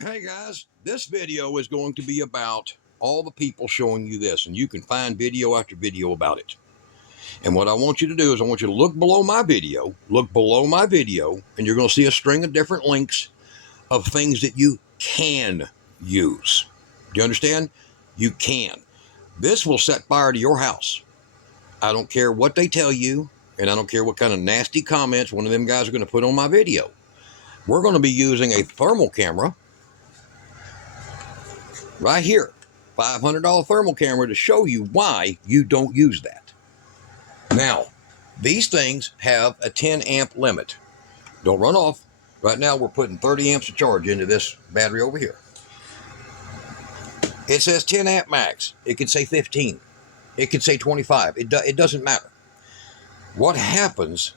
Hey guys, this video is going to be about all the people showing you this, and you can find video after video about it. And what I want you to do is I want you to look below my video, and you're going to see a string of different links of things that you can use. Do you understand? You can. This will set fire to your house. I don't care what they tell you, and I don't care what kind of nasty comments one of them guys are going to put on my video. We're going to be using a thermal camera right here, $500 thermal camera, to show you why you don't use that. Now, these things have a 10 amp limit. Don't run off. Right now we're putting 30 amps of charge into this battery over here. It says 10 amp max. It could say 15. It could say 25. It doesn't matter. What happens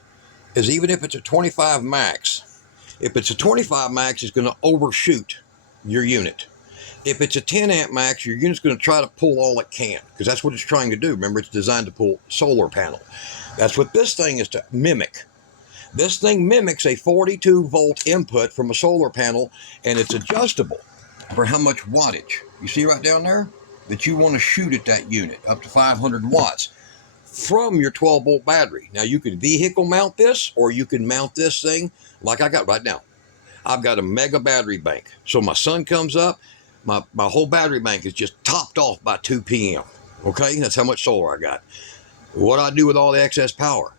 is, even if it's a 25 max, if it's a 25 max, it's going to overshoot your unit. If it's a 10 amp max, your unit's going to try to pull all it can, because that's what it's trying to do. Remember, it's designed to pull solar panel. That's what this thing is to mimic. This thing mimics a 42 volt input from a solar panel, and it's adjustable for how much wattage. You see right down there that you want to shoot at that unit, up to 500 watts from your 12 volt battery. Now, you can vehicle mount this, or you can mount this thing like I got right now. I've got a mega battery bank. So my sun comes up, my whole battery bank is just topped off by 2 p.m. Okay, that's how much solar I got. What I do with all the excess power,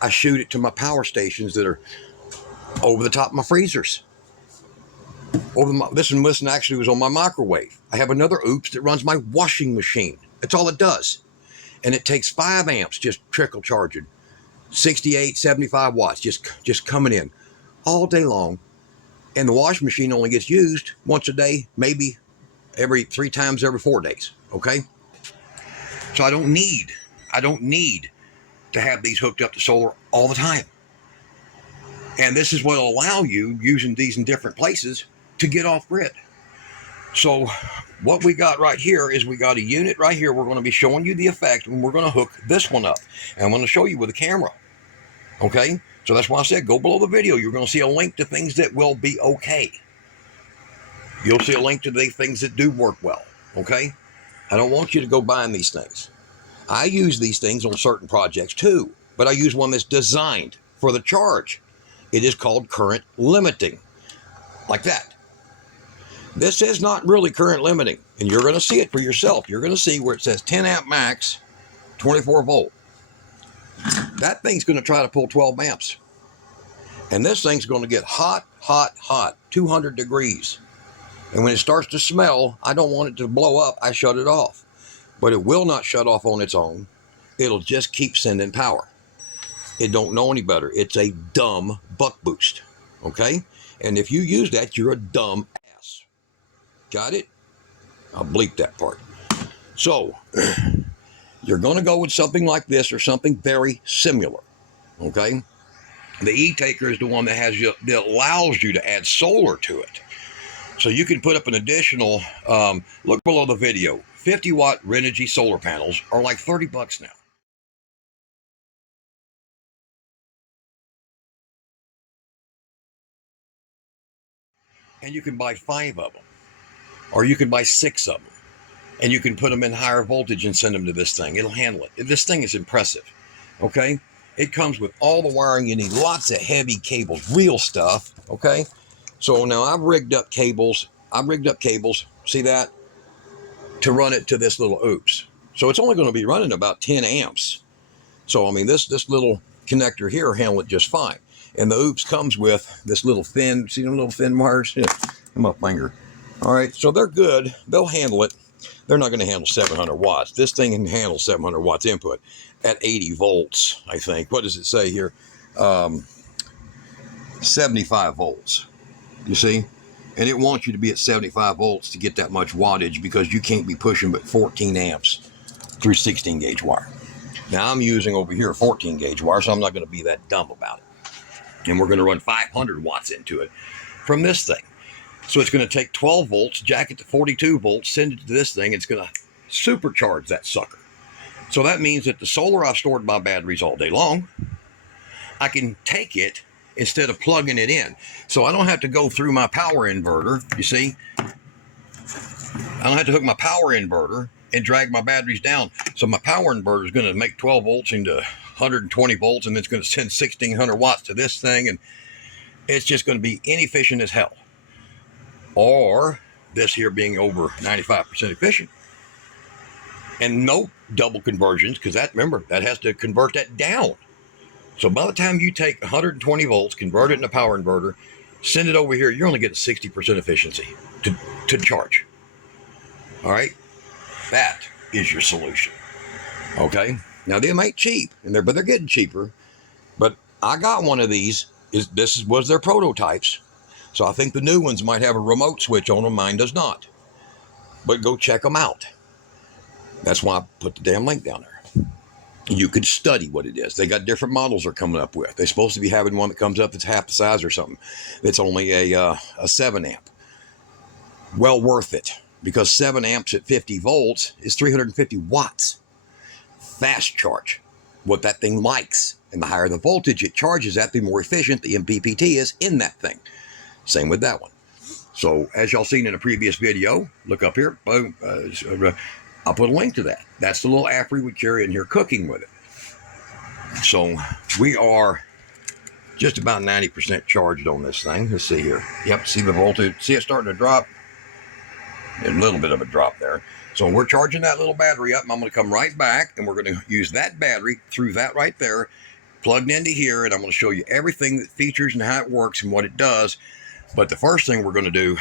I shoot it to my power stations that are over the top of my freezers. This one actually was on my microwave. I have another oops that runs my washing machine. That's all it does. And it takes 5 amps just trickle charging. 68, 75 watts just coming in all day long. And the washing machine only gets used once a day, maybe every 3 times every 4 days. Okay. So I don't need to have these hooked up to solar all the time. And this is what will allow you, using these in different places, to get off grid. So what we got right here is we got a unit right here. We're going to be showing you the effect, and we're going to hook this one up. And I'm going to show you with a camera. Okay? So that's why I said go below the video. You're going to see a link to things that will be okay. You'll see a link to the things that do work well. Okay? I don't want you to go buying these things. I use these things on certain projects too, but I use one that's designed for the charge. It is called current limiting, like that. This is not really current limiting, and you're going to see it for yourself. You're going to see where it says 10 amp max, 24 volt. That thing's going to try to pull 12 amps. And this thing's going to get hot, 200 degrees. And when it starts to smell, I don't want it to blow up. I shut it off. But it will not shut off on its own. It'll just keep sending power. It don't know any better. It's a dumb buck boost. Okay? And if you use that, you're a dumb ass. Got it? I'll bleep that part. So, you're going to go with something like this or something very similar. Okay? The Etaker is the one that allows you to add solar to it. So you can put up an additional, look below the video, 50 watt Renogy solar panels are like $30 now. And you can buy 5 of them, or you can buy 6 of them, and you can put them in higher voltage and send them to this thing. It'll handle it. This thing is impressive. Okay? It comes with all the wiring you need, lots of heavy cables, real stuff. Okay? So now I've rigged up cables. See that? To run it to this little oops. So it's only going to be running about 10 amps. So, I mean, this little connector here will handle it just fine. And the oops comes with this little thin, see them little thin wires? Yeah, my finger. All right, so they're good. They'll handle it. They're not going to handle 700 watts. This thing can handle 700 watts input at 80 volts, I think. What does it say here? 75 volts. You see? And it wants you to be at 75 volts to get that much wattage, because you can't be pushing but 14 amps through 16 gauge wire. Now I'm using over here 14 gauge wire, so I'm not going to be that dumb about it. And we're going to run 500 watts into it from this thing. So it's going to take 12 volts, jack it to 42 volts, send it to this thing. It's going to supercharge that sucker. So that means that the solar I've stored in my batteries all day long, I can take it instead of plugging it in. So I don't have to go through my power inverter, you see. I don't have to hook my power inverter and drag my batteries down. So my power inverter is going to make 12 volts into 120 volts, and it's going to send 1,600 watts to this thing, and it's just going to be inefficient as hell. Or this here being over 95% efficient. And no double conversions, because that, remember, that has to convert that down. So by the time you take 120 volts, convert it into a power inverter, send it over here, you're only getting 60% efficiency to charge. All right? That is your solution. Okay? Now, they ain't cheap, but they're getting cheaper. But I got one of these. This was their prototypes. So I think the new ones might have a remote switch on them. Mine does not. But go check them out. That's why I put the damn link down there. You could study what it is. They got different models they're coming up with. They're supposed to be having one that comes up that's half the size or something. It's only a 7 amp. Well worth it, because 7 amps at 50 volts is 350 watts. Fast charge. What that thing likes. And the higher the voltage it charges at, the more efficient the MPPT is in that thing. Same with that one. So as y'all seen in a previous video, look up here. Boom. I'll put a link to that. That's the little app we would carry in here cooking with it. So we are just about 90% charged on this thing. Let's see here. Yep, see the voltage. See it starting to drop? A little bit of a drop there. So we're charging that little battery up, and I'm going to come right back, and we're going to use that battery through that right there, plugged into here, and I'm going to show you everything that features and how it works and what it does. But the first thing we're going to do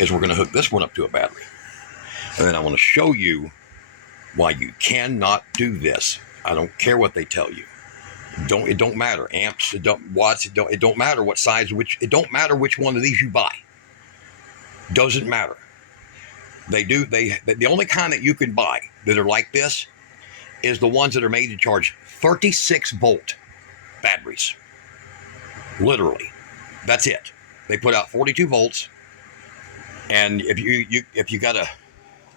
is we're going to hook this one up to a battery. And then I want to show you why you cannot do this. I don't care what they tell you. It don't matter. Amps, watts, it don't matter what size, it don't matter which one of these you buy. Doesn't matter. The only kind that you can buy that are like this is the ones that are made to charge 36 volt batteries. Literally. That's it. They put out 42 volts. And if you got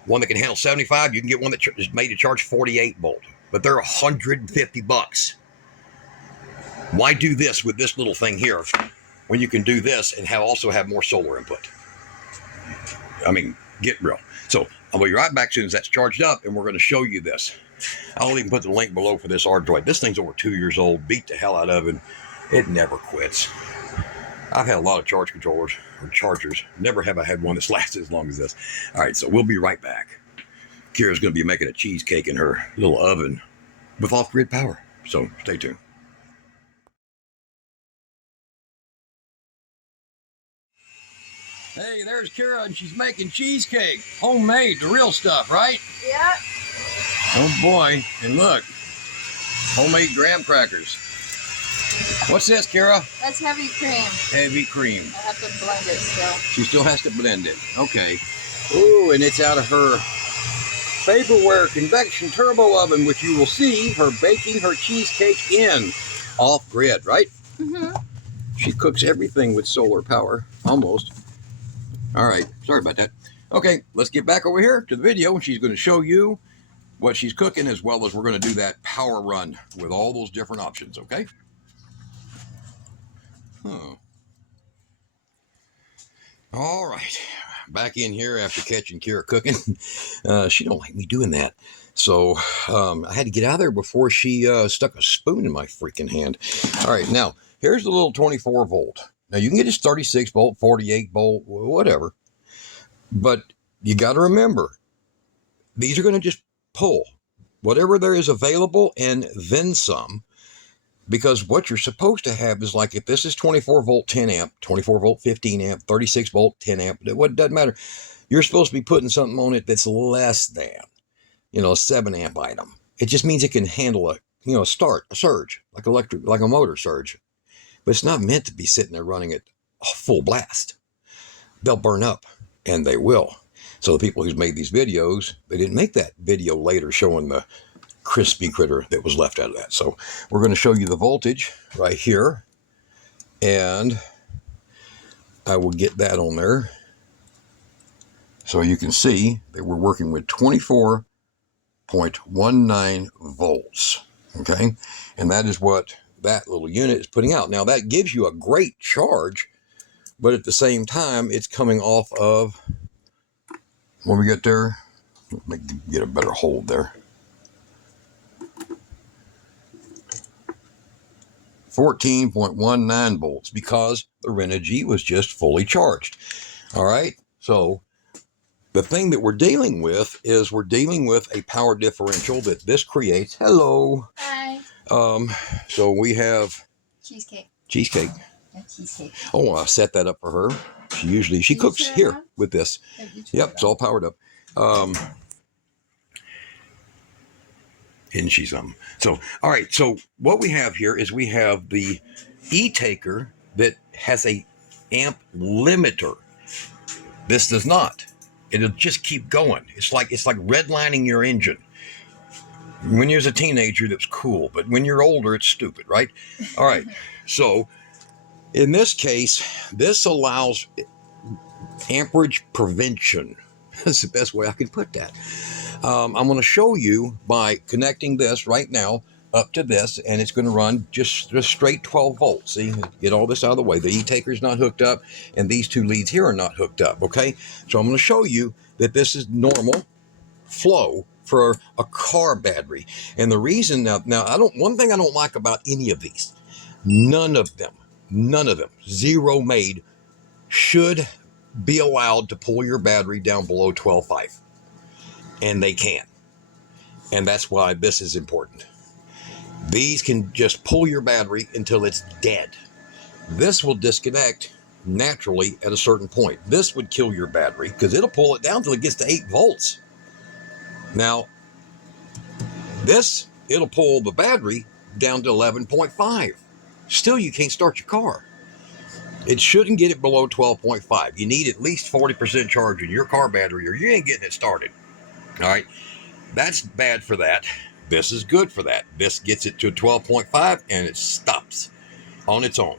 one that can handle 75, you can get one that is made to charge 48 volt. But they're $150. Why do this with this little thing here when you can do this and also have more solar input? I mean, get real. So I'll be right back as soon as that's charged up, and we're going to show you this. I'll even put the link below for this Android. This thing's over 2 years old, beat the hell out of it. It never quits. I've had a lot of charge controllers or chargers. Never have I had one that's lasted as long as this. All right, so we'll be right back. Kira's going to be making a cheesecake in her little oven with off-grid power. So stay tuned. Hey, there's Kira, and she's making cheesecake. Homemade, the real stuff, right? Yeah. Oh boy, and look, homemade graham crackers. What's this, Kira? That's heavy cream. Heavy cream. I have to blend it still. She still has to blend it. Okay. Ooh, and it's out of her Vaporware convection turbo oven, which you will see her baking her cheesecake in. Off-grid, right? Mm-hmm. She cooks everything with solar power, almost. All right, sorry about that. Okay, let's get back over here to the video, and she's going to show you what she's cooking, as well as we're going to do that power run with all those different options, okay? All right, back in here after catching Kira cooking. She don't like me doing that. So I had to get out of there before she stuck a spoon in my freaking hand. All right, now, here's the little 24 volt. Now, you can get this 36 volt, 48 volt, whatever. But you got to remember, these are going to just pull whatever there is available and then some. Because what you're supposed to have is, like, if this is 24 volt 10 amp, 24 volt 15 amp, 36 volt 10 amp, it doesn't matter. You're supposed to be putting something on it that's less than, a 7 amp item. It just means it can handle a surge, like a motor surge. But it's not meant to be sitting there running at full blast. They'll burn up, and they will. So the people who's made these videos, they didn't make that video later showing the crispy critter that was left out of that. So we're going to show you the voltage right here, and I will get that on there so you can see that we're working with 24.19 volts. Okay, and that is what that little unit is putting out. Now that gives you a great charge, but at the same time, it's coming off of, when we get there, let me get a better hold there. 14.19 volts because the Renogy was just fully charged. All right, so the thing that we're dealing with is we're dealing with a power differential that this creates. Hello. Hi. So we have Cheesecake. Cheesecake. Yeah, cheesecake. Oh, I set that up for her. She cooks here with this. Yep, it's all powered up. Isn't she something? So, all right. So what we have here is we have the Etaker that has a amp limiter. This does not. It'll just keep going. It's like redlining your engine. When you're a teenager, that's cool, but when you're older, it's stupid, right? All right. So in this case, this allows amperage prevention. That's the best way I can put that. I'm going to show you by connecting this right now up to this, and it's going to run just straight 12 volts. See, get all this out of the way. The E-taker's not hooked up, and these two leads here are not hooked up, okay? So I'm going to show you that this is normal flow for a car battery. And the reason now one thing I don't like about any of these, none of them, zero made, should be allowed to pull your battery down below 12.5. And they can. And that's why this is important. These can just pull your battery until it's dead. This will disconnect naturally at a certain point. This would kill your battery because it'll pull it down until it gets to 8 volts. Now, this, it'll pull the battery down to 11.5. Still, you can't start your car. It shouldn't get it below 12.5. You need at least 40% charge in your car battery or you ain't getting it started. All right, that's bad for that. This is good for that. This gets it to 12.5 and it stops on its own.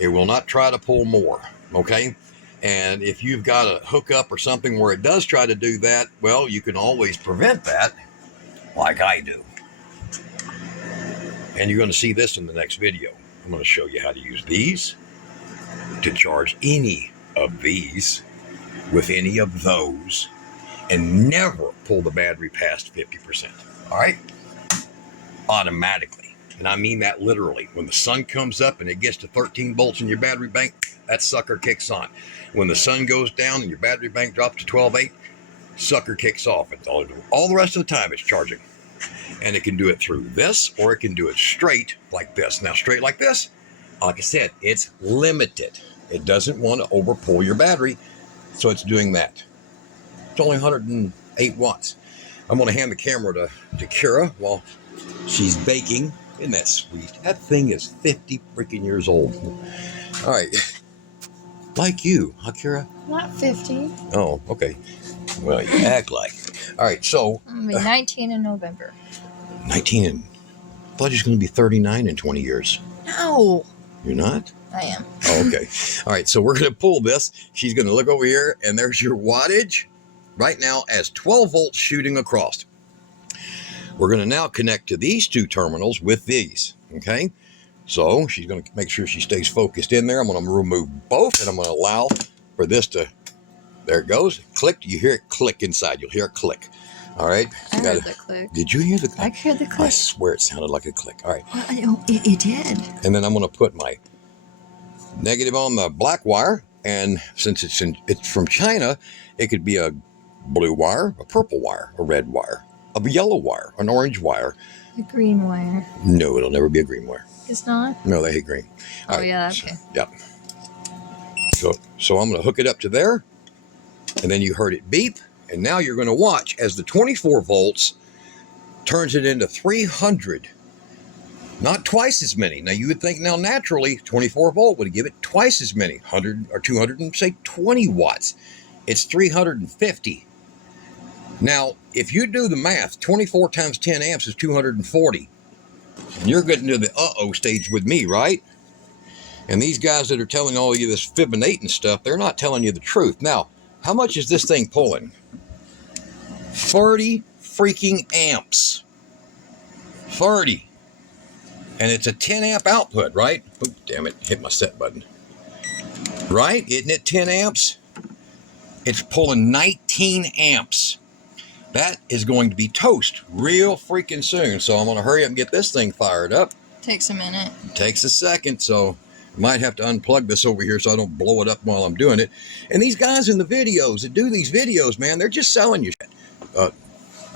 It will not try to pull more, okay? And if you've got a hookup or something where it does try to do that, well, you can always prevent that like I do. And you're going to see this in the next video. I'm going to show you how to use these to charge any of these with any of those and never pull the battery past 50%. All right? Automatically. And I mean that literally. When the sun comes up and it gets to 13 volts in your battery bank, that sucker kicks on. When the sun goes down and your battery bank drops to 12.8, sucker kicks off. It's all the rest of the time it's charging. And it can do it through this or it can do it straight like this. Now, straight like this, like I said, it's limited. It doesn't want to overpull your battery, so it's doing that. It's only 108 watts. I'm going to hand the camera to Kira while she's baking. Isn't that sweet? That thing is 50 freaking years old. All right. Like you, huh, Kira? Not 50. Oh, okay. Well, you act like. All right, so. I'm going to be 19 in November. 19 and. I thought he's going to be 39 in 20 years. No. You're not? I am. Oh, okay. All right, so we're going to pull this. She's going to look over here, and there's your wattage. Right now as 12 volts shooting across. We're going to now connect to these two terminals with these, okay? So she's going to make sure she stays focused in there. I'm going to remove both, and I'm going to allow for this to, there it goes, click. You hear it click inside. You'll hear it click. All right? I heard the click. Did you hear the click? I heard the click. I swear it sounded like a click. All right. Well, it did. And then I'm going to put my negative on the black wire, and since it's from China, it could be a blue wire, a purple wire, a red wire, a yellow wire, an orange wire. A green wire. No, it'll never be a green wire. It's not? No, they hate green. Oh, right. Yeah, okay. Yep. So I'm going to hook it up to there, and then you heard it beep, and now you're going to watch as the 24 volts turns it into 300. Not twice as many. Now, you would think now naturally 24 volt would give it twice as many, 100 or 200 and say 20 watts. It's 350. Now, if you do the math, 24 times 10 amps is 240. And you're getting to the uh-oh stage with me, right? And these guys that are telling all of you this fibbinating stuff, they're not telling you the truth. Now, how much is this thing pulling? 30 freaking amps. 30. And it's a 10 amp output, right? Oh, damn it, hit my set button. Right? Isn't it 10 amps? It's pulling 19 amps. That is going to be toast real freaking soon. So I'm going to hurry up and get this thing fired up. Takes a minute. Takes a second, so I might have to unplug this over here so I don't blow it up while I'm doing it. And these guys in the videos that do these videos, man, they're just selling you shit.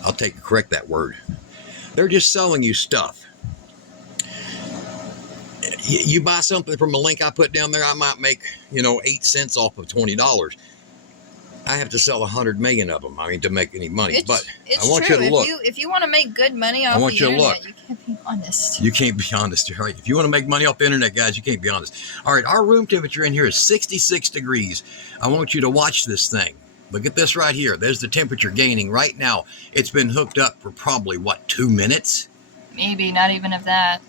I'll correct that word. They're just selling you stuff. You buy something from a link I put down there, I might make, 8 cents off of $20. I have to sell 100 million of them. I mean, to make any money. But I want you to look. If you want to make good money off the internet, you can't be honest. You can't be honest, right? If you want to make money off the internet, guys, you can't be honest. All right, our room temperature in here is 66 degrees. I want you to watch this thing. Look at this right here. There's the temperature gaining right now. It's been hooked up for probably, 2 minutes? Maybe, not even of that.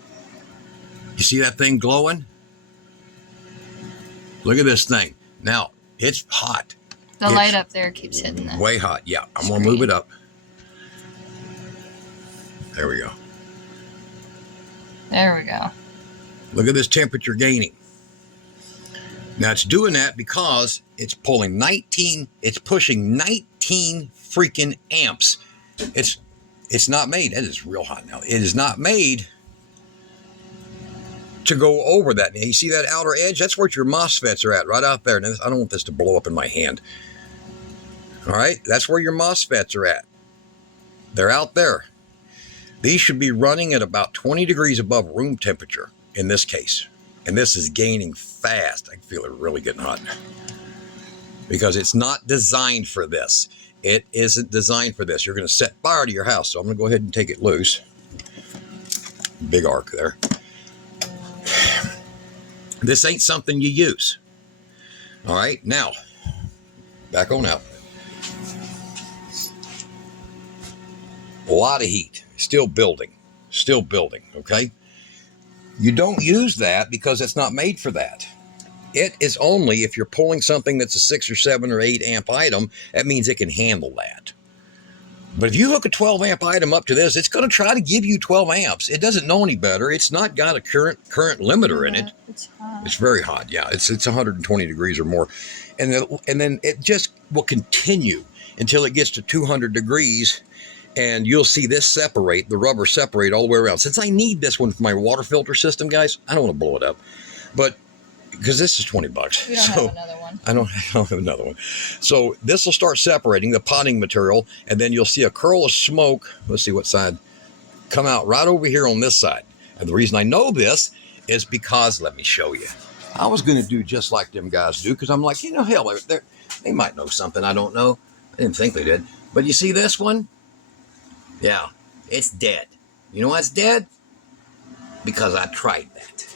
You see that thing glowing? Look at this thing. Now, it's hot. The light up there keeps hitting that. Way hot, yeah. I'm going to move it up. There we go. There we go. Look at this temperature gaining. Now, it's doing that because it's pulling 19, it's pushing 19 freaking amps. It's not made, that is real hot now. It is not made to go over that. Now, you see that outer edge? That's where your MOSFETs are at, right out there. Now, I don't want this to blow up in my hand. All right, that's where your MOSFETs are at. They're out there. These should be running at about 20 degrees above room temperature in this case. And this is gaining fast. I can feel it really getting hot. Because it's not designed for this. It isn't designed for this. You're going to set fire to your house. So I'm going to go ahead and take it loose. Big arc there. This ain't something you use. All right, now, back on out. A lot of heat, still building, okay? You don't use that because it's not made for that. It is only if you're pulling something that's a 6 or 7 or 8 amp item, that means it can handle that. But if you hook a 12 amp item up to this, it's going to try to give you 12 amps. It doesn't know any better. It's not got a current limiter in it. It's hot. It's very hot. Yeah, it's 120 degrees or more. And then it just will continue until it gets to 200 degrees. And you'll see this separate, the rubber separate all the way around. Since I need this one for my water filter system, guys, I don't want to blow it up. But because this is $20. We don't have another one. I don't have another one. So this will start separating the potting material, and then you'll see a curl of smoke. Let's see what side. Come out right over here on this side. And the reason I know this is because, let me show you. I was going to do just like them guys do, because I'm like, hell, they might know something I don't know. I didn't think they did. But you see this one? Yeah, it's dead. You know why it's dead? Because I tried that.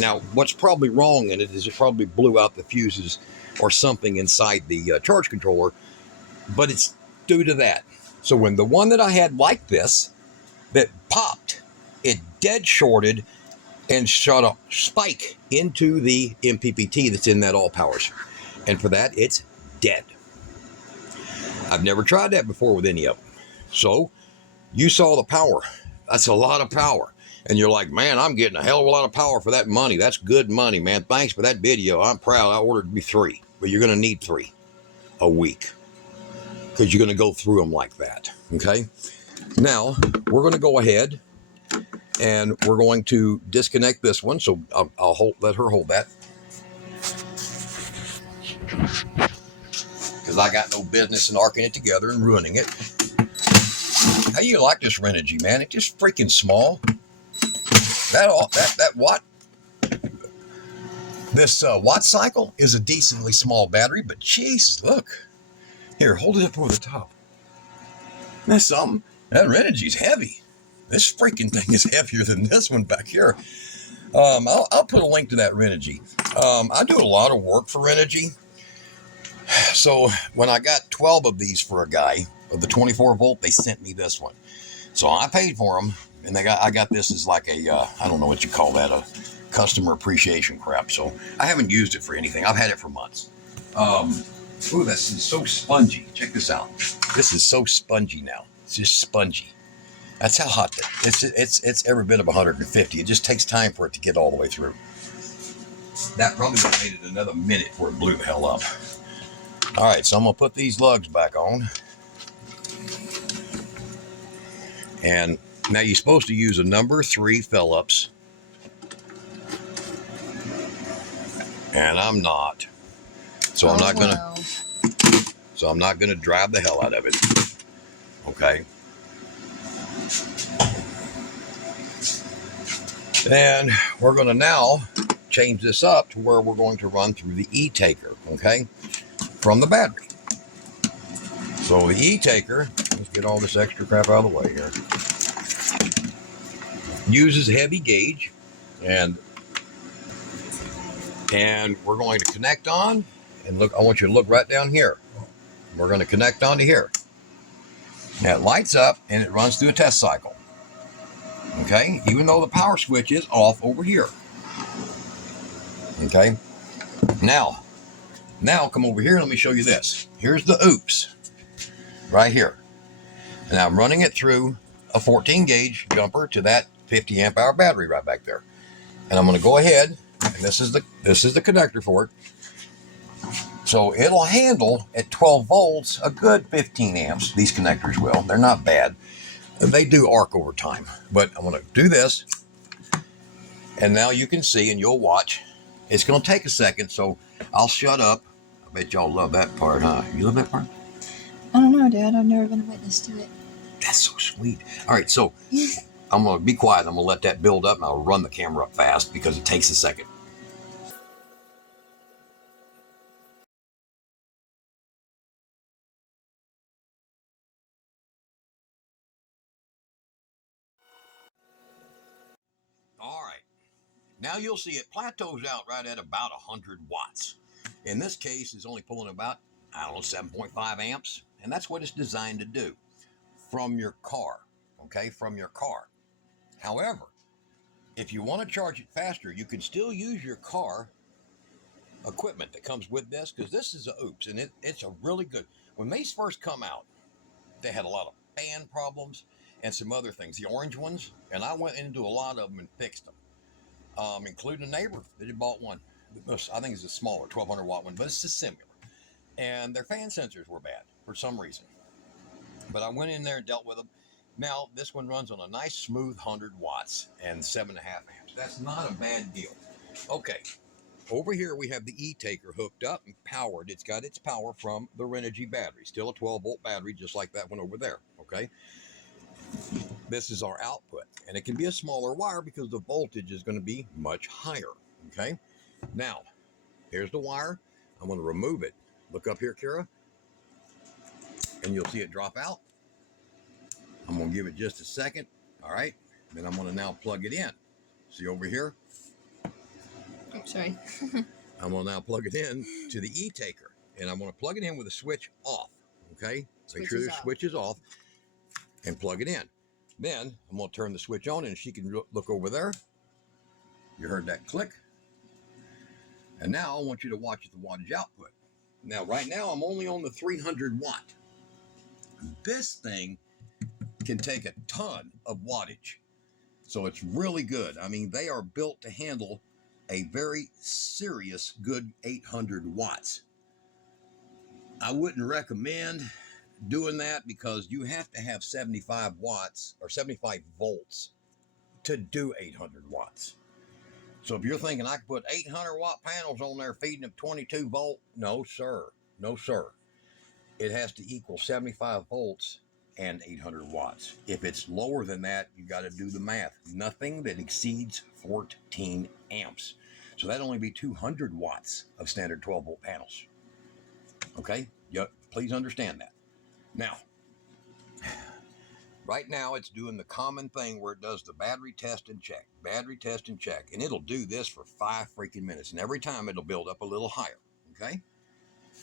Now, what's probably wrong in it is it probably blew out the fuses or something inside the charge controller, but it's due to that. So when the one that I had like this, that popped, it dead shorted and shot a spike into the MPPT that's in that all powers. And for that, it's dead. I've never tried that before with any of them. So you saw the power. That's a lot of power. And you're like, man, I'm getting a hell of a lot of power for that money. That's good money, man. Thanks for that video. I'm proud. I ordered me 3, but you're going to need 3 a week because you're going to go through them like that. Okay. Now we're going to go ahead and we're going to disconnect this one. So I'll let her hold that. Because I got no business in arcing it together and ruining it. How you like this Renogy, man? It's just freaking small. That watt. This watt cycle is a decently small battery, but jeez, look. Here, hold it up over the top. That's something. That Renogy's heavy. This freaking thing is heavier than this one back here. I'll put a link to that Renogy. I do a lot of work for Renogy. So when I got 12 of these for a guy of the 24 volt, they sent me this one. So I paid for them, and I got this as like a, I don't know what you call that, a customer appreciation crap. So I haven't used it for anything. I've had it for months. Ooh, this is so spongy. Check this out. This is so spongy now. It's just spongy. That's how hot it's every bit of 150. It just takes time for it to get all the way through. That probably would have made it another minute before it blew the hell up. All right, so I'm gonna put these lugs back on. And now you're supposed to use a number 3 Phillips. And I'm not. So I'm not gonna drive the hell out of it. Okay. And we're gonna now change this up to where we're going to run through the Etaker, okay, from the battery. So the Etaker, let's get all this extra crap out of the way here, uses a heavy gauge, and we're going to connect on, and look, I want you to look right down here. We're going to connect onto here. Now it lights up and it runs through a test cycle, okay, even though the power switch is off over here. Okay, now come over here and let me show you this. Here's the oops right here. And I'm running it through a 14 gauge jumper to that 50 amp hour battery right back there. And I'm going to go ahead, and this is the connector for it. So it'll handle at 12 volts a good 15 amps. These connectors will. They're not bad. They do arc over time. But I'm going to do this. And now you can see, and you'll watch. It's going to take a second, so I'll shut up. I bet y'all love that part, huh? You love that part? I don't know, Dad. I've never been a witness to it. That's so sweet. All right, so I'm going to be quiet. I'm going to let that build up, and I'll run the camera up fast because it takes a second. All right. Now you'll see it plateaus out right at about 100 watts. In this case, it's only pulling about, 7.5 amps. And that's what it's designed to do from your car, okay, from your car. However, if you want to charge it faster, you can still use your car equipment that comes with this, because this is a oops, and it's a really good. When these first come out, they had a lot of fan problems and some other things, the orange ones, and I went into a lot of them and fixed them. Including a neighbor that had bought one. I think it's a smaller 1200 watt one, but it's just similar. And their fan sensors were bad for some reason. But I went in there and dealt with them. Now, this one runs on a nice smooth 100 watts and 7.5 amps. That's not a bad deal. Okay, over here we have the Etaker hooked up and powered. It's got its power from the Renogy battery. Still a 12 volt battery, just like that one over there, okay? This is our output, and it can be a smaller wire because the voltage is going to be much higher, okay? Now, here's the wire. I'm going to remove it. Look up here, Kira, and you'll see it drop out. I'm going to give it just a second, all right? Then I'm going to now plug it in. See over here? Oh, sorry. I'm going to now plug it in to the Etaker, and I'm going to plug it in with the switch off, okay? Make sure the switch is off and plug it in. Then I'm going to turn the switch on, and she can look over there. You heard that click. And now I want you to watch the wattage output. Now, right now, I'm only on the 300 watt. This thing can take a ton of wattage. So it's really good. I mean, they are built to handle a very serious, good 800 watts. I wouldn't recommend doing that because you have to have 75 watts or 75 volts to do 800 watts. So if you're thinking I could put 800 watt panels on there feeding them 22 volt, no sir, no sir. It has to equal 75 volts and 800 watts. If it's lower than that, you got to do the math. Nothing that exceeds 14 amps. So that'd only be 200 watts of standard 12 volt panels. Okay, yep, please understand that. Now, right now it's doing the common thing where it does the battery test and check, and it'll do this for 5 freaking minutes, and every time it'll build up a little higher, okay?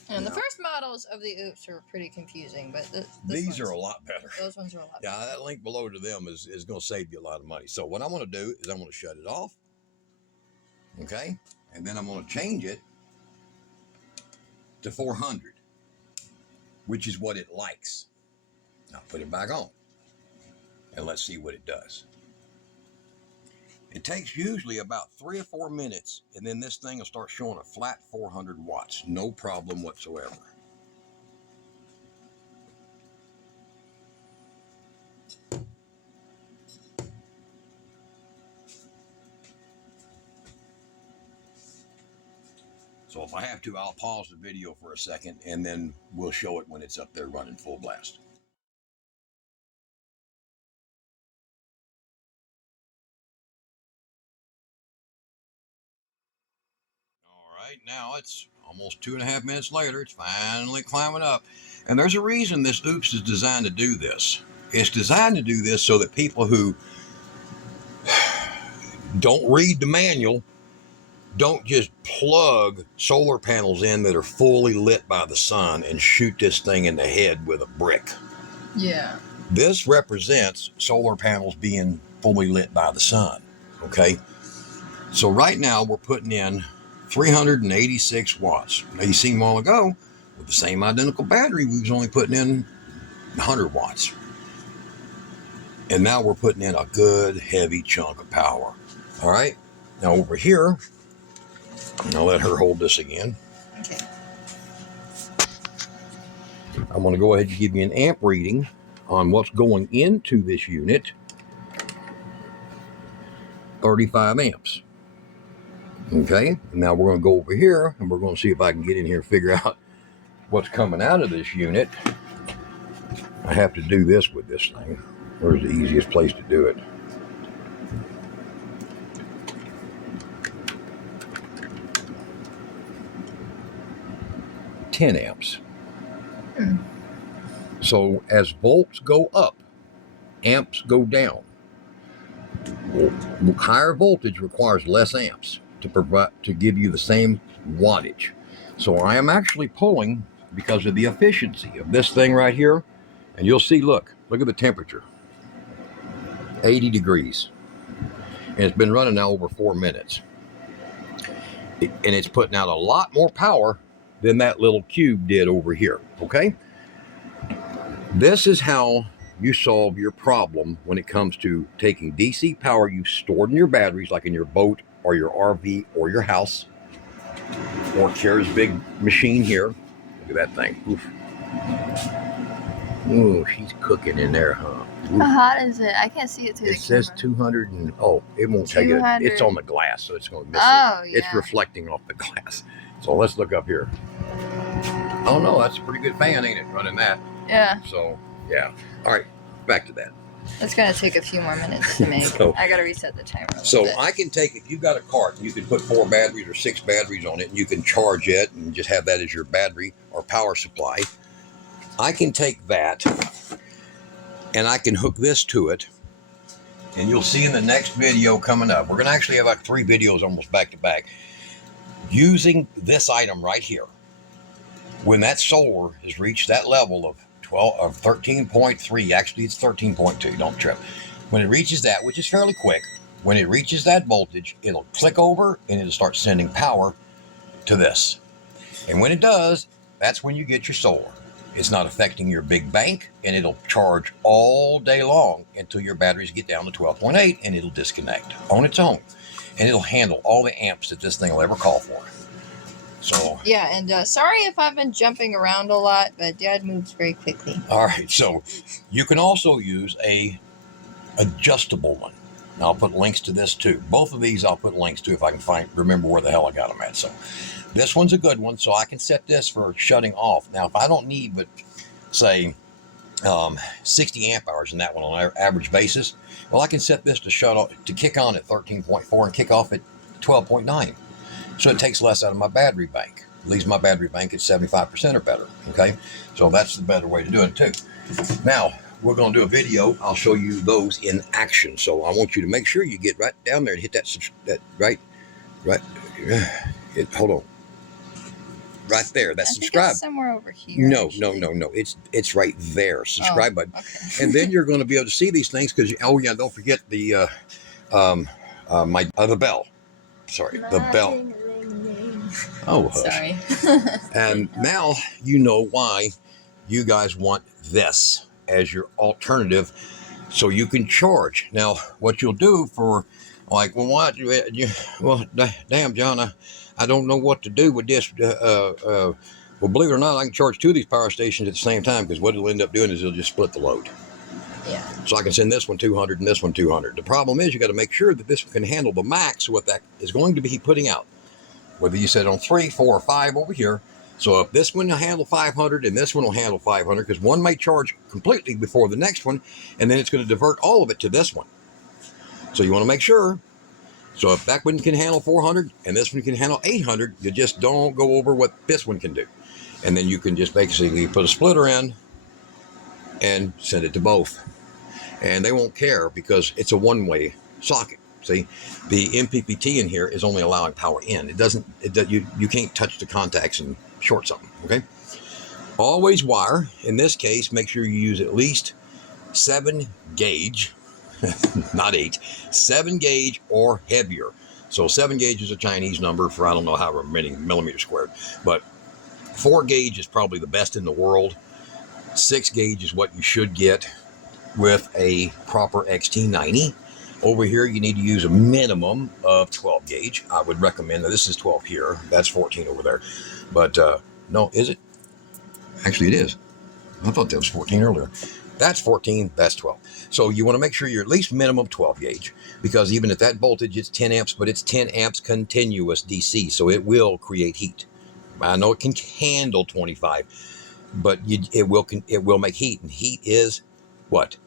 And the first models of the oops are pretty confusing, but these are a lot better. Those ones are a lot better. Yeah, that link below to them is going to save you a lot of money. So what I'm going to do is I'm going to shut it off, okay? And then I'm going to change it to 400, which is what it likes. Now put it back on. and let's see what it does. It takes usually about 3 or 4 minutes, and then this thing will start showing a flat 400 watts. No problem whatsoever. So if I have to, I'll pause the video for a second, and then we'll show it when it's up there running full blast. All right, now it's almost 2.5 minutes later. It's finally climbing up. And there's a reason this OOPS is designed to do this. It's designed to do this so that people who don't read the manual don't just plug solar panels in that are fully lit by the sun and shoot this thing in the head with a brick. Yeah. This represents solar panels being fully lit by the sun, okay? So right now we're putting in 386 watts. Now you seen a while ago, with the same identical battery, we was only putting in 100 watts. And now we're putting in a good heavy chunk of power. All right, now over here, I'll let her hold this again. Okay. I'm going to go ahead and give you an amp reading on what's going into this unit. 35 amps. Okay, now we're going to go over here and we're going to see if I can get in here and figure out what's coming out of this unit. I have to do this with this thing. Where's the easiest place to do it? $10 amps. So as volts go up, amps go down. Well, higher voltage requires less amps to give you the same wattage. So I am actually pulling because of the efficiency of this thing right here. And you'll see, look at the temperature. 80 degrees. And it's been running now over 4 minutes. And it's putting out a lot more power than that little cube did over here, okay? This is how you solve your problem when it comes to taking DC power you've stored in your batteries, like in your boat or your RV or your house, or Kara's big machine here. Look at that thing. Oof. Ooh, she's cooking in there, huh? Oof. How hot is it? I can't see it through the camera. It says 200 and, oh, it won't take it. It's on the glass, so it's going to miss it. Yeah. It's reflecting off the glass. So let's look up here. Oh, no, that's a pretty good fan, ain't it, running that? Yeah. So, yeah. All right, back to that. It's going to take a few more minutes to make. So, I got to reset the timer. So I can take, if you've got a cart, you can put 4 batteries or 6 batteries on it, and you can charge it and just have that as your battery or power supply. I can take that and I can hook this to it, and you'll see in the next video coming up, we're going to actually have like 3 videos almost back to back, using this item right here. When that solar has reached that level of 13.3, actually it's 13.2, don't trip. When it reaches that, which is fairly quick, when it reaches that voltage, it'll click over and it'll start sending power to this. And when it does, that's when you get your solar. It's not affecting your big bank, and it'll charge all day long until your batteries get down to 12.8, and it'll disconnect on its own. And it'll handle all the amps that this thing will ever call for. So yeah, and sorry if I've been jumping around a lot, but Dad moves very quickly. All right, so you can also use a adjustable one. And I'll put links to this too. Both of these I'll put links to if I can remember where the hell I got them at. So this one's a good one, so I can set this for shutting off. Now, if I don't need but say 60 amp hours in that one on an average basis, well, I can set this to shut off, to kick on at 13.4 and kick off at 12.9. So it takes less out of my battery bank. It leaves my battery bank at 75% or better, okay? So that's the better way to do it too. Now, we're going to do a video. I'll show you those in action. So I want you to make sure you get right down there and hit hold on. Right there, that's subscribe. It's somewhere over here. No. It's right there. Subscribe button. Okay. And then you're going to be able to see these things because, don't forget the the bell. Sorry, the bell. Oh, hush. Sorry. And now you know why you guys want this as your alternative So you can charge. Now, what you'll do for, like, well, what? Well, damn, John, I don't know what to do with this. Well, believe it or not, I can charge 2 of these power stations at the same time, because what it'll end up doing is it'll just split the load. Yeah. So I can send this one 200 and this one 200. The problem is you got to make sure that this one can handle the max what that is going to be putting out. Whether you set on 3, 4, or 5 over here. So if this one will handle 500 and this one will handle 500, because one may charge completely before the next one, and then it's going to divert all of it to this one. So you want to make sure. So if that one can handle 400 and this one can handle 800, you just don't go over what this one can do. And then you can just basically put a splitter in and send it to both. And they won't care because it's a one-way socket. See, the MPPT in here is only allowing power in. You can't touch the contacts and short something, okay? Always wire. In this case, make sure you use at least 7 gauge, not 8, 7 gauge or heavier. So 7 gauge is a Chinese number for I don't know however many millimeters squared, but 4 gauge is probably the best in the world. 6 gauge is what you should get with a proper XT90. Over here, you need to use a minimum of 12 gauge. I would recommend, this is 12 here. That's 14 over there. But no, is it? Actually, it is. I thought that was 14 earlier. That's 14, that's 12. So you want to make sure you're at least minimum 12 gauge, because even at that voltage, it's 10 amps, but it's 10 amps continuous DC, so it will create heat. I know it can handle 25, but it will make heat, and heat is what?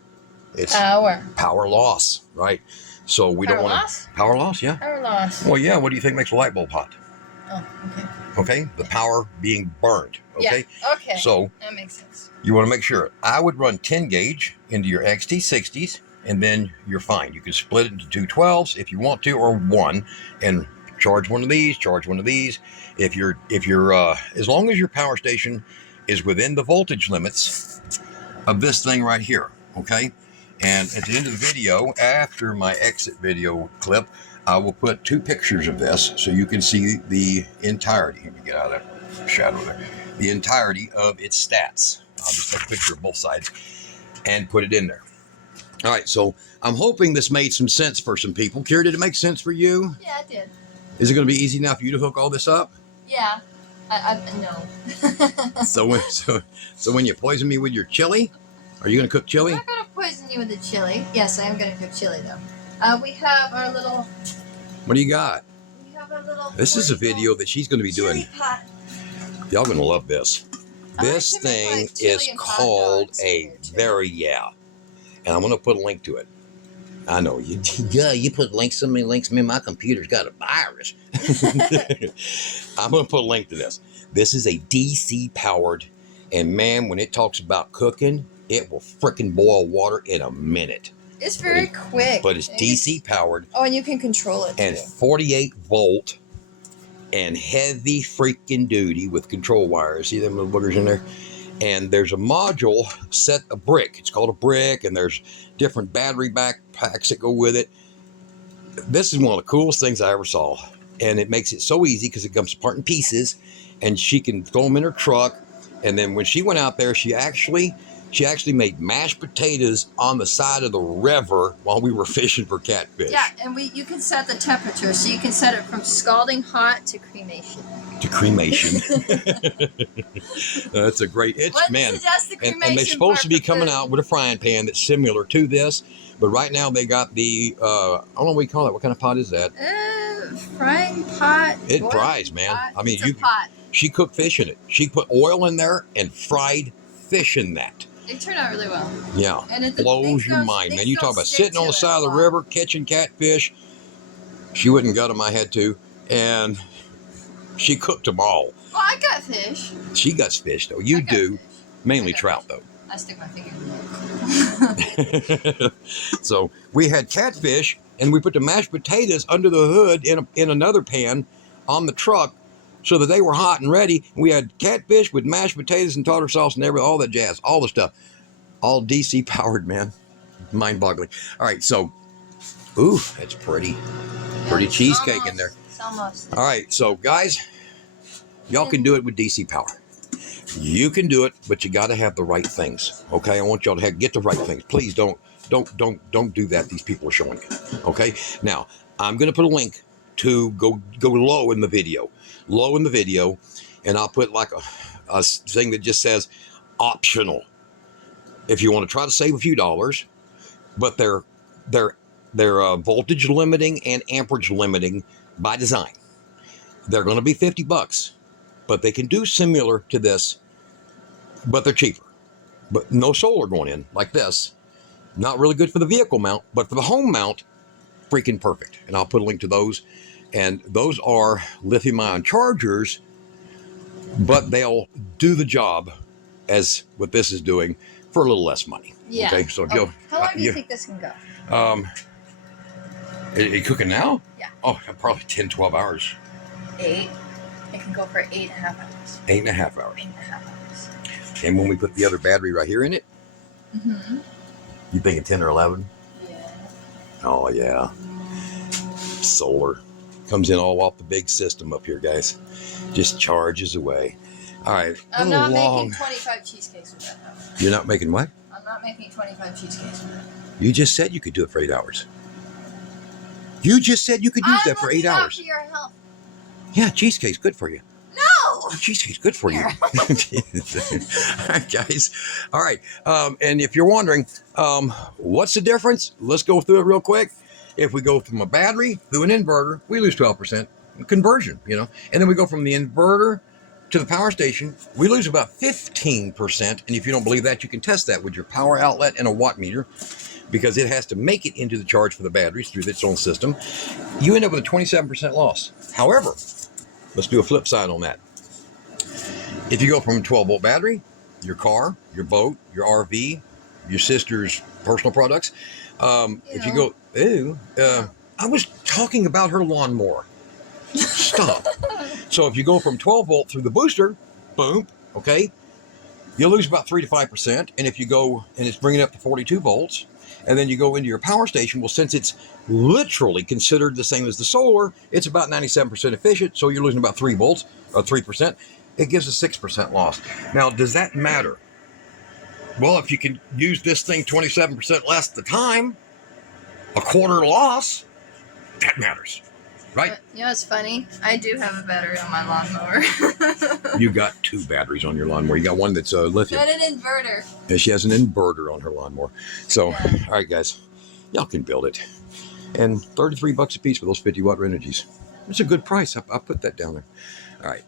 It's power loss, right? So we don't want to power loss, yeah. Power loss. Well, yeah. What do you think makes a light bulb hot? Oh, okay. Okay, the power being burned. Okay. Yeah. Okay. So that makes sense. You want to make sure. I would run 10 gauge into your XT60s, and then you're fine. You can split it into 2 12s if you want to, or 1, and charge one of these. Charge one of these. If you're as long as your power station is within the voltage limits of this thing right here. Okay. And at the end of the video, after my exit video clip, I will put 2 pictures of this so you can see the entirety. Let me get out of that shadow there. The entirety of its stats. I'll just take a picture of both sides and put it in there. All right, so I'm hoping this made some sense for some people. Kira, did it make sense for you? Yeah, it did. Is it going to be easy enough for you to hook all this up? Yeah. I no. So when you poison me with your chili, are you going to cook chili? I'm not going to poison you with the chili. Yes, I am going to cook chili, though. We have our little... What do you got? We have our little... This is a video that she's going to be doing. Pot. Y'all going to love this. This thing is called a and I'm going to put a link to it. I know you put links to me. My computer's got a virus. I'm going to put a link to this. This is a DC powered, and man, when it talks about cooking, it will frickin' boil water in a minute. It's very quick. But it's DC powered. Oh, and you can control it too. And 48 volt and heavy freaking duty with control wires. See them little boogers in there? And there's a module set a brick. It's called a brick, and there's different battery backpacks that go with it. This is one of the coolest things I ever saw. And it makes it so easy because it comes apart in pieces, and she can throw them in her truck. And then when she went out there, she actually made mashed potatoes on the side of the river while we were fishing for catfish. Yeah, and you can set the temperature, so you can set it from scalding hot to cremation. To cremation. That's a great itch, man. And they're supposed to be coming out with a frying pan that's similar to this, but right now they got the I don't know what you call it. What kind of pot is that? Frying pot. It fries, man. Pot. I mean, pot. She cooked fish in it. She put oil in there and fried fish in that. It turned out really well. Yeah, and it blows your mind, man. You talk about sitting on the side of the river, catching catfish. She wouldn't gut them, I had to. And she cooked them all. Well, I got fish. She got fish, though. You do. Fish. Mainly trout, though. I stick my finger in the So we had catfish, and we put the mashed potatoes under the hood in another pan on the truck, so that they were hot and ready. We had catfish with mashed potatoes and tartar sauce and everything, all that jazz, all the stuff. All DC powered, man. Mind-boggling. All right, so, ooh, that's pretty. Pretty cheesecake in there. It's almost. All right, so guys, y'all can do it with DC power. You can do it, but you got to have the right things. Okay, I want y'all to get the right things. Please don't do that. These people are showing you. Okay, now I'm going to put a link to go low in the video, and I'll put like a thing that just says optional. If you want to try to save a few dollars, but they're voltage limiting and amperage limiting by design. They're going to be $50, but they can do similar to this, but they're cheaper. But no solar going in like this. Not really good for the vehicle mount, but for the home mount, freaking perfect. And I'll put a link to those. And those are lithium-ion chargers, but they'll do the job as what this is doing for a little less money. Yeah. Okay. So how long do you think this can go? It cooking now? Yeah. Oh, probably 10, 12 hours. 8. It can go for 8.5 hours. 8.5 hours. 8.5 hours. And when we put the other battery right here in it, you thinking 10 or 11? Yeah. Oh, yeah. Solar. Comes in all off the big system up here, guys. Just charges away. All right. I'm not making 25 cheesecakes with that, however. You're not making what? I'm not making 25 cheesecakes with that. You just said you could do it for 8 hours. You just said you could use that for 8 hours. After your health. Yeah, cheesecake's good for you. No! Cheesecake's good for you. All right, guys. All right. And if you're wondering, what's the difference? Let's go through it real quick. If we go from a battery to an inverter, we lose 12% conversion, and then we go from the inverter to the power station, we lose about 15%. And if you don't believe that, you can test that with your power outlet and a watt meter, because it has to make it into the charge for the batteries through its own system. You end up with a 27% loss. However, let's do a flip side on that. If you go from a 12-volt battery, your car, your boat, your RV, your sister's personal products, if you go, I was talking about her lawnmower. Stop. So if you go from 12 volt through the booster, boom, okay, you'll lose about 3 to 5%. And if you go and it's bringing up to 42 volts, and then you go into your power station, well, since it's literally considered the same as the solar, it's about 97% efficient. So you're losing about 3 volts or 3%. It gives a 6% loss. Now, does that matter? Well, if you can use this thing 27% less the time, a quarter loss, that matters. Right? It's funny. I do have a battery on my lawnmower. You got 2 batteries on your lawnmower. You got one that's lithium. And an inverter. And she has an inverter on her lawnmower. So, all right, guys, y'all can build it. And $33 a piece for those 50-watt energies. It's a good price. I'll put that down there. All right.